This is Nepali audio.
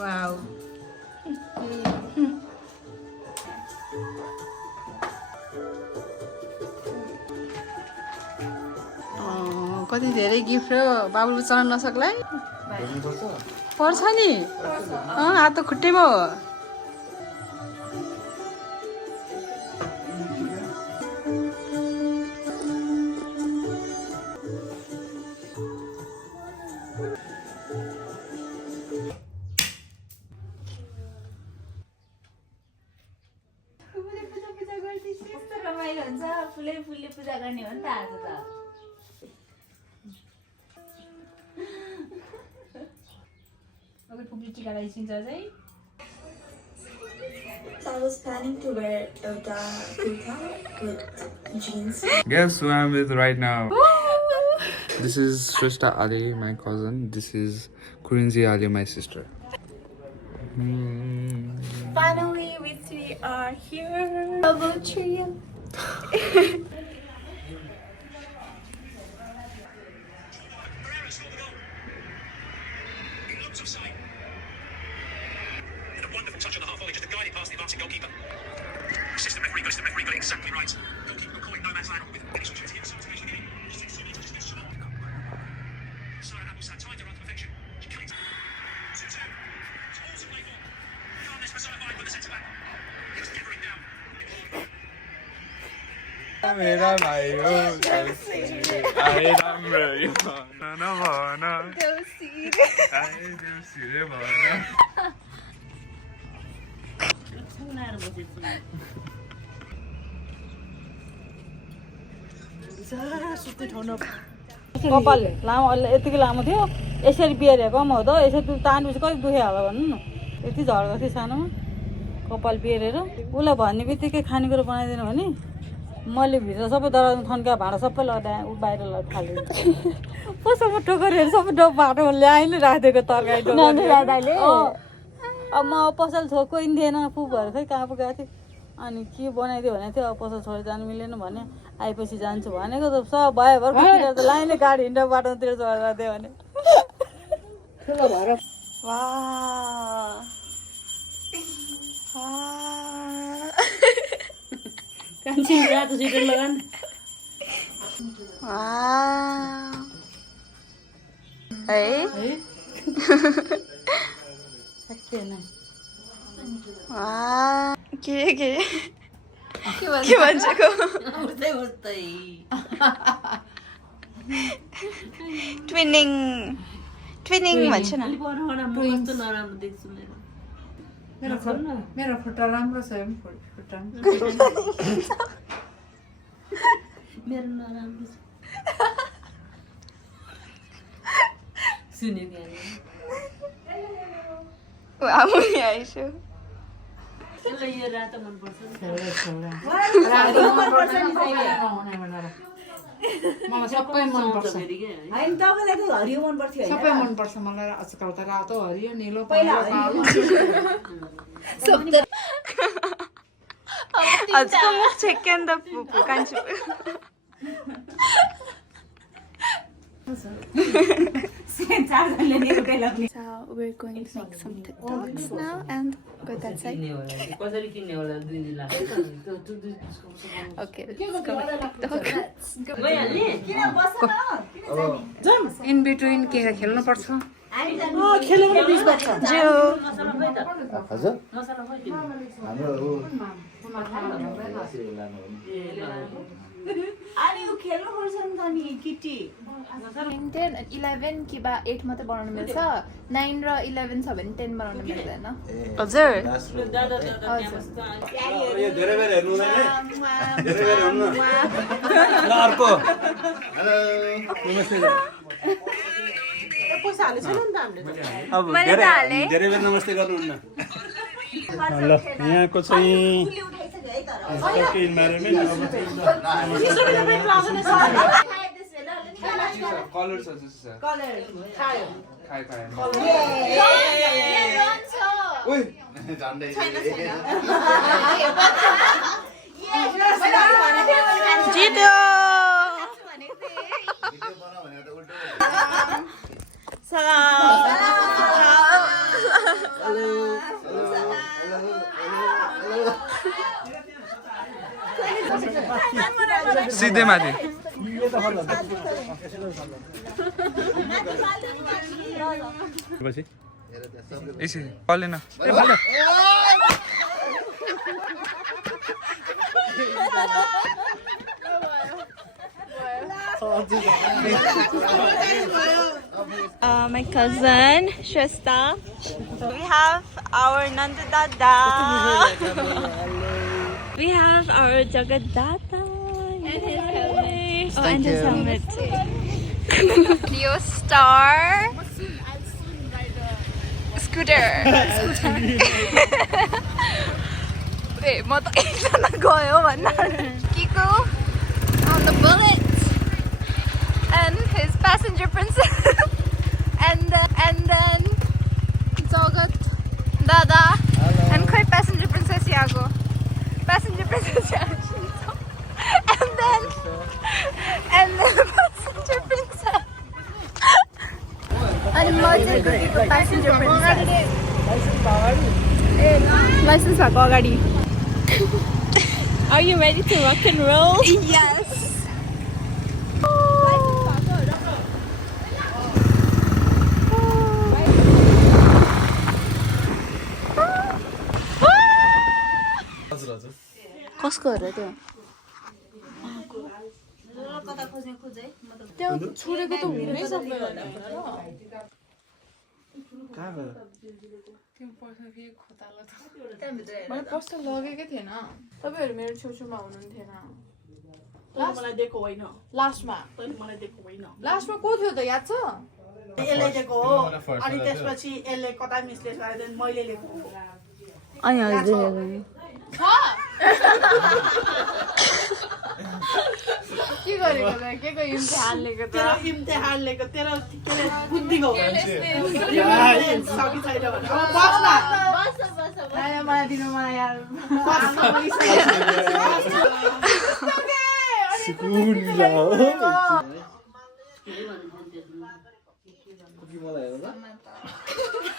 वाउ कति धेरै गिफ्ट हो बाबुले चढ्न नसक्ला पर्छ नि हात त खुट्टैमा हो फुलै फुलले पूजा गर्ने हो नि त आज त अगर फुक्री टिका लगाइसिन्छ चाहिँ So I was planning to wear a kurta with jeans. Guess who I'm with right now? This is Shrishta Ali, my cousin. This is Kurinzi Ali, my sister. Finally, we three are here. Double trio. Wonderful touch on the half volley, just a guiding past the advancing goalkeeper. Assistant referee got it exactly right. Goalkeeper got caught in no man's land with initial duty and substitution game. Just in so many touches against Shalom. Sarah Apples had time to run to perfection. She came 2-2. It's all to play for. Calmness personified by the centre back. He was gathering down. मेरा भाइ हो आए राम्रो यो भन नभन आए देउसिरे भन कपाल लामो यतिकै लामो थियो यसरी बिहेरेको म हो त यसरी तानेपछि कति दुखे होला भन्नु न यति झर्को थियो सानोमा कपाल बिहेरेर उसलाई भन्ने बित्तिकै खानेकुरो बनाइदिनु भने मैले भित्र सबै दराजमा थन्का भाँडा सबै लगाएँ ऊ बाहिर थाल्यो पसलमा टोकरीहरू सबै बाटो ल्याइले राखिदिएको तरकारी अब म पसल कोही थिएन पु भएर खै कहाँ पो गएको थिएँ अनि के बनाइदियो भने थियो अब पसल छोडेर जानु मिलेन भने आएपछि जान्छु भनेको त सब भयो भएर त लाइनले गाडी हिँड्दा बाटोतिर चढेर दियो भने ठुलो भएर कान्छी रातो स्वेटर लगान है के भन्छको ट्विनिङ भन्छ न मेरो खुट्टा राम्रो छ खुट्टा मेरो नराम्रो सुन्यो नि आमुनी आइसु यो रातो मन पर्छ मलाई सबै मन पर्छ हैन तपाईलाई त हरियो मन पर्थ्यो हैन सबै मन पर्छ मलाई आजकल त रातो हरियो निलो पहिला हजुरको मुख छेक्यो नि त पुपु कान्छी So we're going to make some TikToks now and go that side. Okay, let's go make TikTok. In between के खेल्नु पर्छ खेलेको बिच बच्चा जो हजुर अनि उ खेल्नु पर्छ नि त नि किटी 10 11 कि बा 8 मात्र बनाउन मिल्छ 9 र 11 छ भने 10 बनाउन मिल्दैन हजुर यो धेरै बेर हेर्नु हुँदैन धेरै बेर हेर्नु ल अर्को हेलो नमस्ते पैसा हालेछ नि त हामीले अब धेरै बेर नमस्ते गर्नुहुन्न ल यहाँको चाहिँ यसको इन्भाइरोमेन्ट कलर छ जस्तो कलर खायो खाइ ओइ झन्डै जित्यो सलाम सिधै माथि यसै कलेन My cousin Shrestha. We have our Nanda Dada. We have our Jagat Dada. And his helmet. Oh, and his helmet. Leo Star. Scooter. Wait, mo to isa na goyo Kiko on the bullet. And his passenger princess. and then Jagat Dada. And koi passenger princess Yago. Passenger princess Yago. And then passenger princess. And passenger princess. License भएको अगाडि. Are you ready to rock and roll? Yes. कसको हो र त्यो? त्यो छोडेको त हुनै सक्दैन मैले प्रश्न लगेकै थिएन तपाईहरु मेरो छेउछेउमा हुनुहुन्थेन मलाई दिएको होइन लास्टमा मलाई दिएको होइन लास्टमा को थियो त याद छ यसले दिएको हो अनि त्यसपछि यसले कता मिसलेस गरेर मैले लिएको हो अनि हजुर के गरेको त के को इम्तिहान लिएको त तेरो इम्तिहान लिएको तेरो केले बुद्धिको हो सकी छैन भने अब बस न मलाई दिनु मलाई यार सुकुन जाओ मलाई हेर